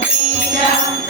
Yeah.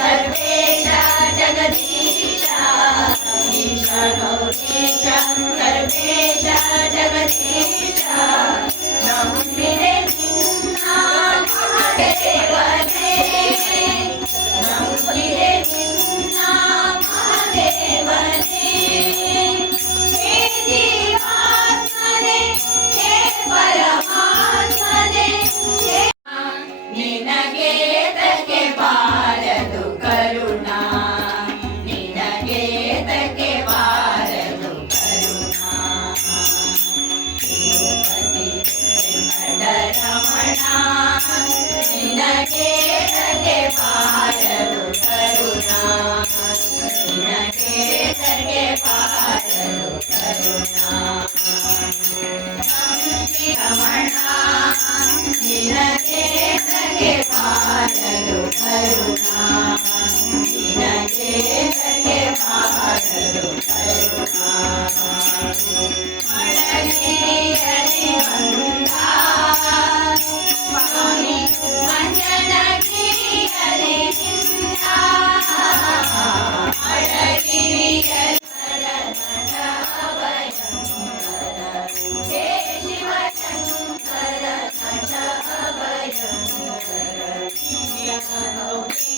ಕಮಣ ನಿಲೇ Amém.